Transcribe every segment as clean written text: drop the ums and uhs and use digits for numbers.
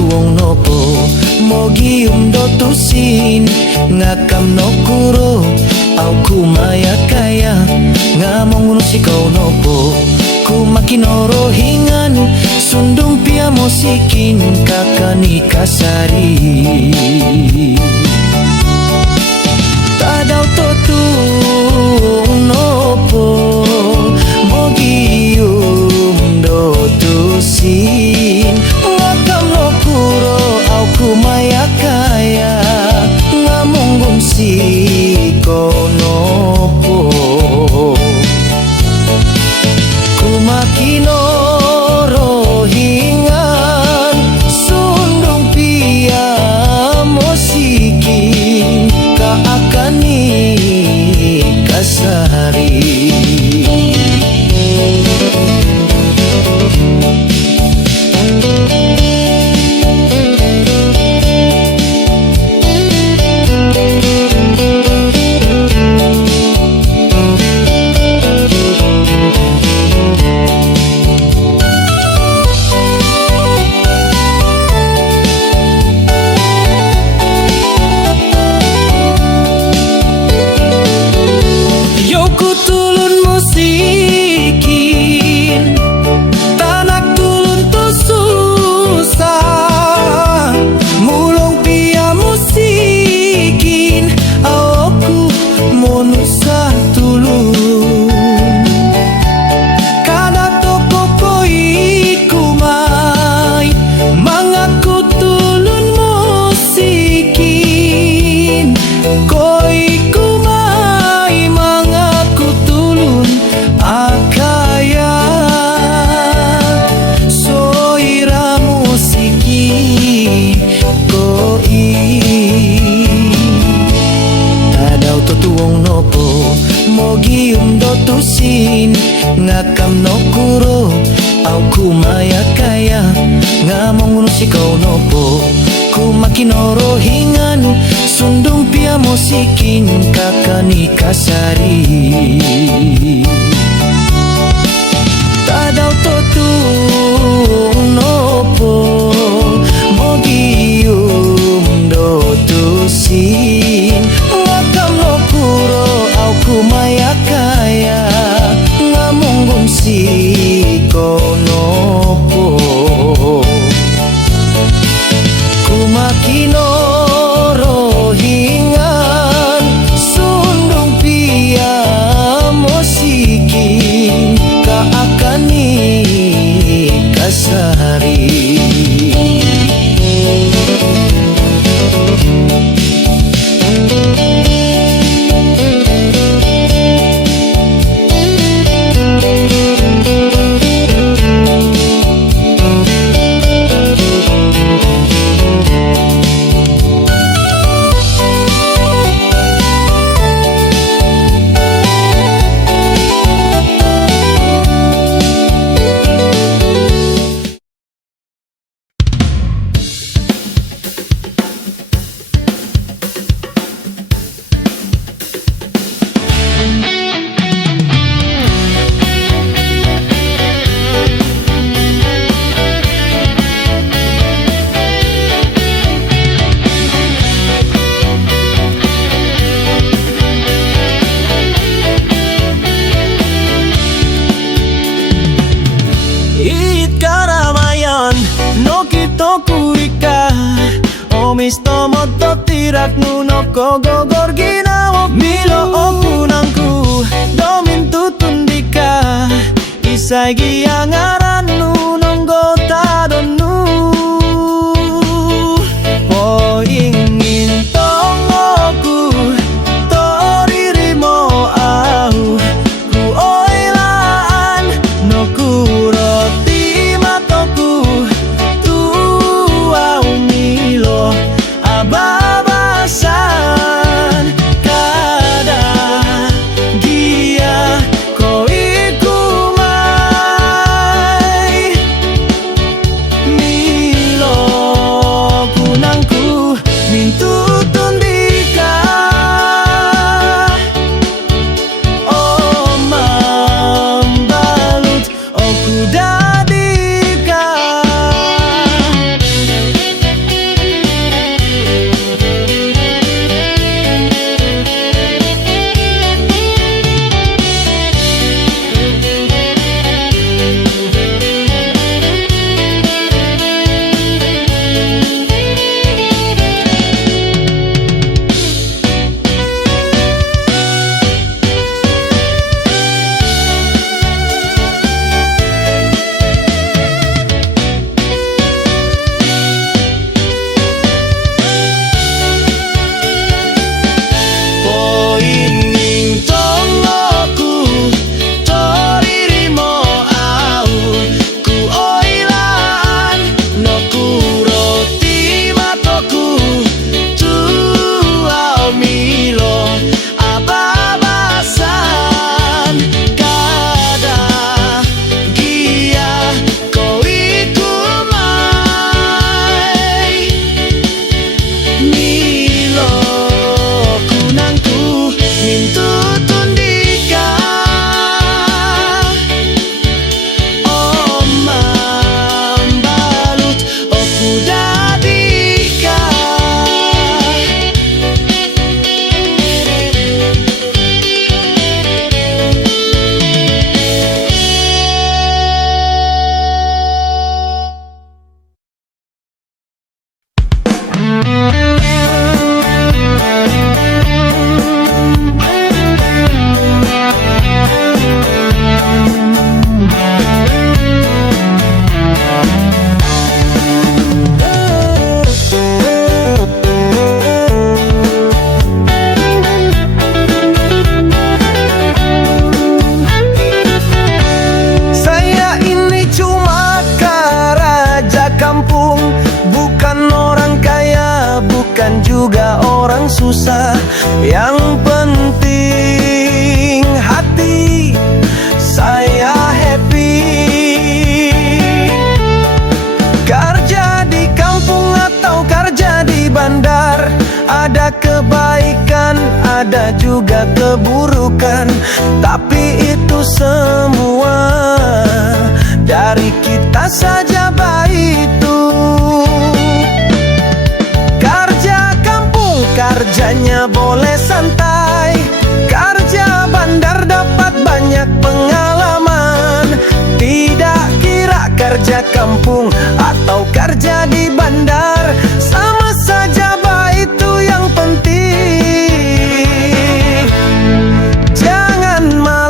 tutuong nopo mogium do tusin ngakam no kuro au kumaya kaya ngamong kau nopo ku makin orohingan sundung pia musikin kakani kasari tadau totuong nopo mogium do tusin ngakam no kuro au kumaya kaya ngamong kau nopo ku makin orohingan sundung pia musikin kaakani kasari ngakam no kuro au kumaya kaya ngamong kau nopo ku makin orohingan sundung pia musikin kakani kasari tadau totuong nopo mogium do tusin ngakam no kuro au kumaya kaya kau nopo ku makin orohingan sundung pia musikin kaakani kasari tirak nuno kogo gorgina milo opunangku domin tutundika isai giangaran nunonggo tadonu oh ingin tongoku toririmo au ku oilaan no kuroti matoku tu au milo ababasan kada gia ko ikumai milo punangku mintu tundika oh mambalut oh kudadika susah, yang penting hati saya happy. Kerja di kampung atau kerja di bandar, ada kebaikan, ada juga keburukan. Tapi itu semua dari kita saja baik itu. Kerja kampung, kerjanya boleh santai. Kerja bandar dapat banyak pengalaman. Tidak kira kerja kampung atau kerja di bandar, sama saja baik itu. Yang penting jangan malas.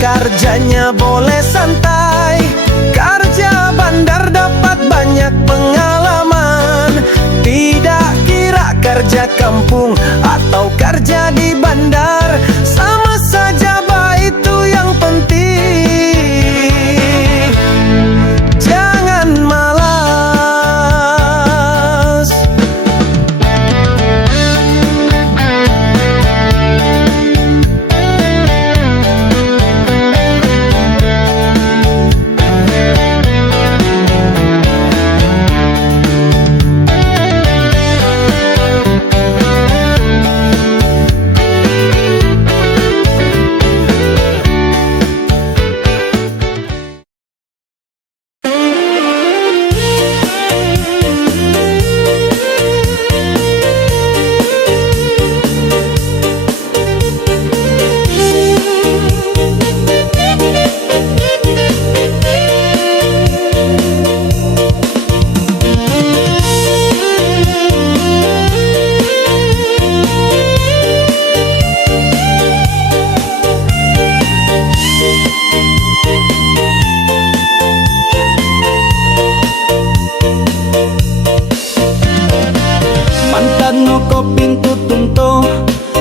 Kerjanya boleh santai. Kerja bandar dapat banyak pengalaman. Tidak kira kerja kampung atau kerja di bandar, sama saja baik itu. Yang penting jangan malas.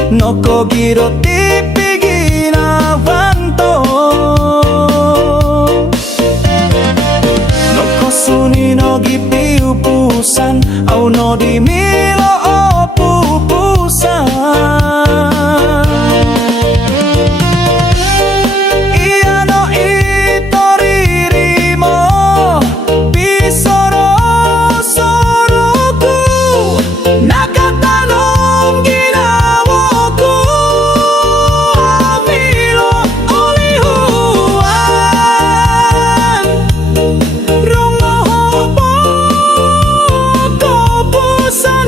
Noko giro tipi ginawanto, noko suni no gipi upusan, au no di milo opupusan. Iya no itoririmo pisoro soroku nakatanong ginawoku amilo olihuan rungo hopo kopusan.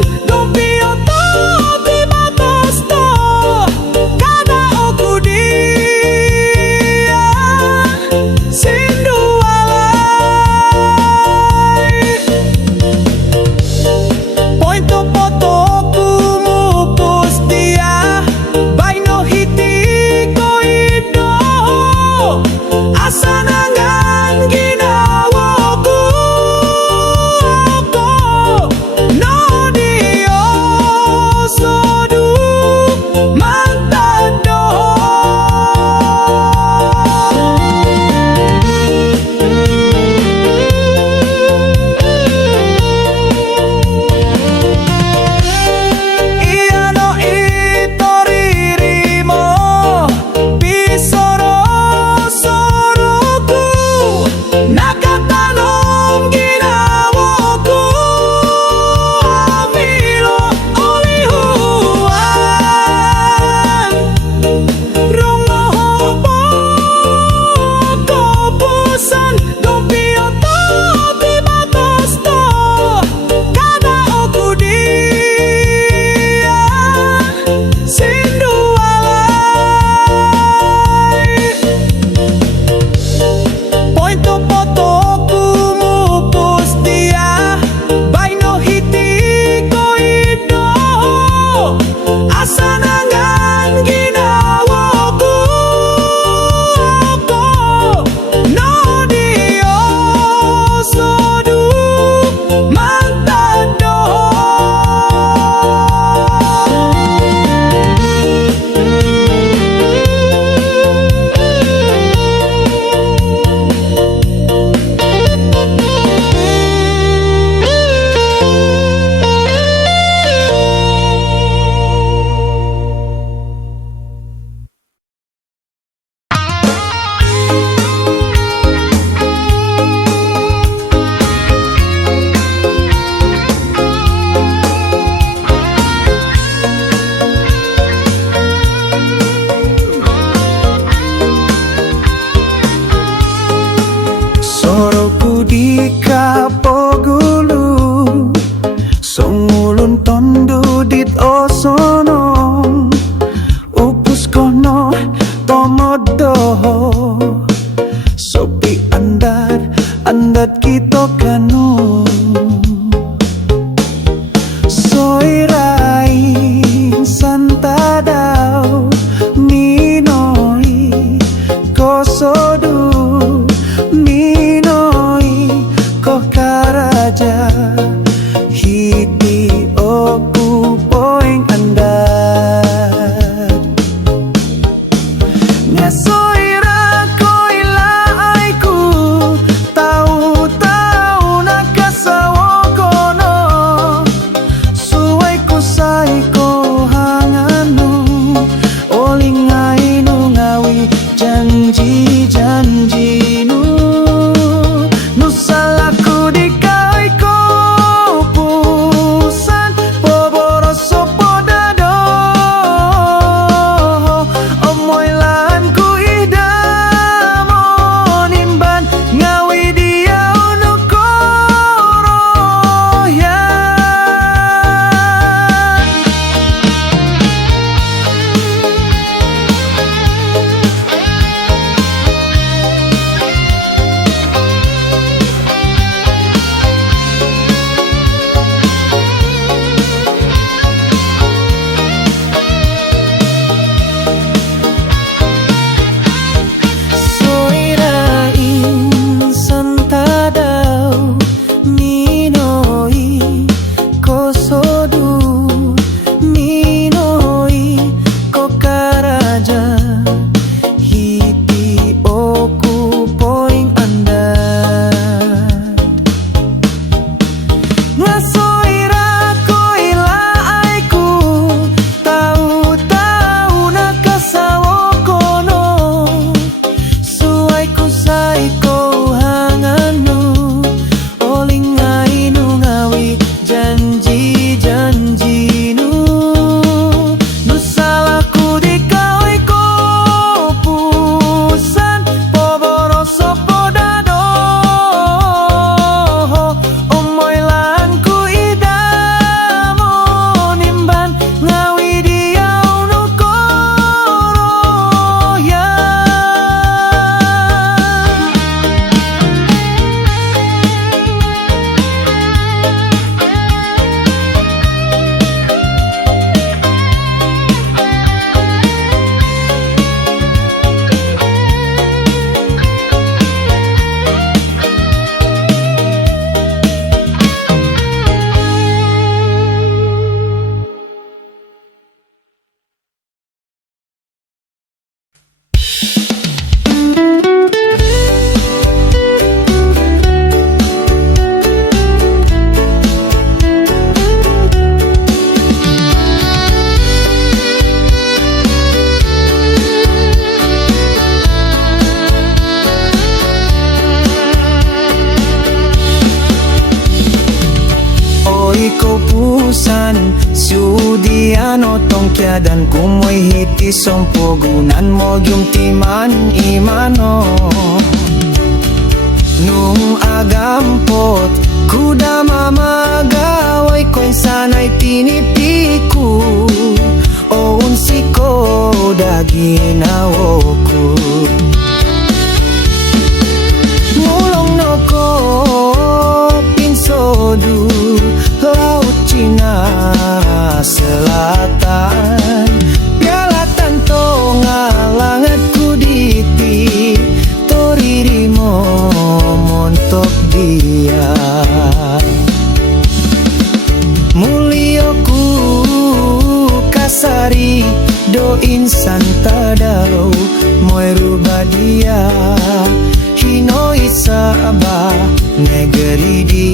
andat kita kano soirain santadao minoi kosodu minoi kokaraja hiti oku poing andat ngasoira koila aiku tahu-tahu nakasawo kono suai ko sai ko hanganu olingai nu ngawi janji nu nusalaku di kawai ko pusan poboro sopodado omoy lan ku idamo nimban ngawi dia unu koroya soirain santadao minoi kosodu minoi kokaraja hiti oku poing andat ngasoira koila aiku tahu-tahu nakasawo kono suai ku sai ko hanganu olingai nu ngawi janji nu nusalaku di kawai ko pusan poboro sopodado omoy lan ku idamo nimban ngawi dia unu koroya oi ko pusan sudiano tongkya dan kumoy hiti sompogunan mo yung timan imano nung agampot kuda mamagaway ko'y sanay tinipiku o unsiko daginawoku mulong no ko pinsodu Laut Cina Selatan pialatan to ngalangatku diti toririmo montok dia mulioku kasari do insan tadau moy rubadia hinoi sabah negeri di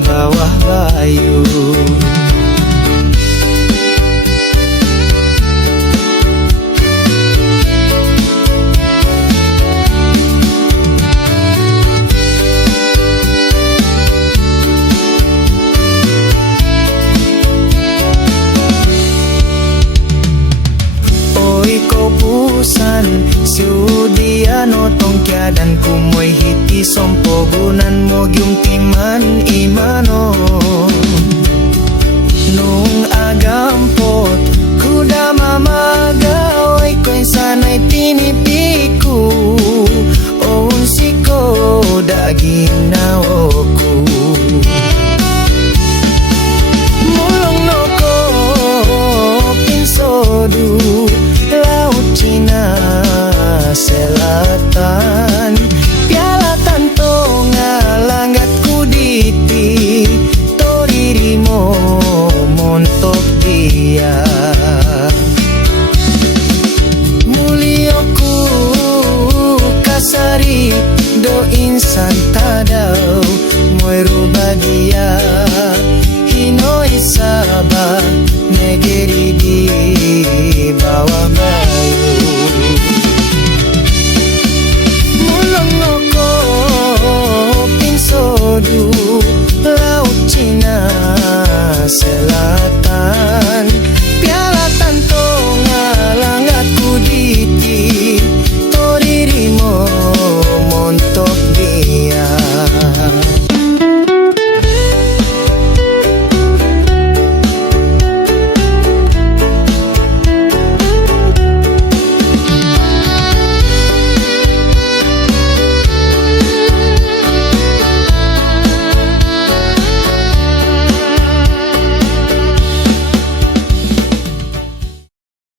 bawah bayu oi ko pusan sudiano tongkya dan kumoy hiti sompogunan mo yung timan imano nung agampot kuda mamagaway ko'y sanay tinipiku o unsiko da lagi naoku. Mulong noko pinsodu Laut Cina Selatan, piala tanto ngalanggatku diti toririmo montok dia. Mulioku kasari do insan tadau moi rubah dia hinoi sabah negeri di bawah bayu. Mulong noko pinsodu Laut Cina Selatan,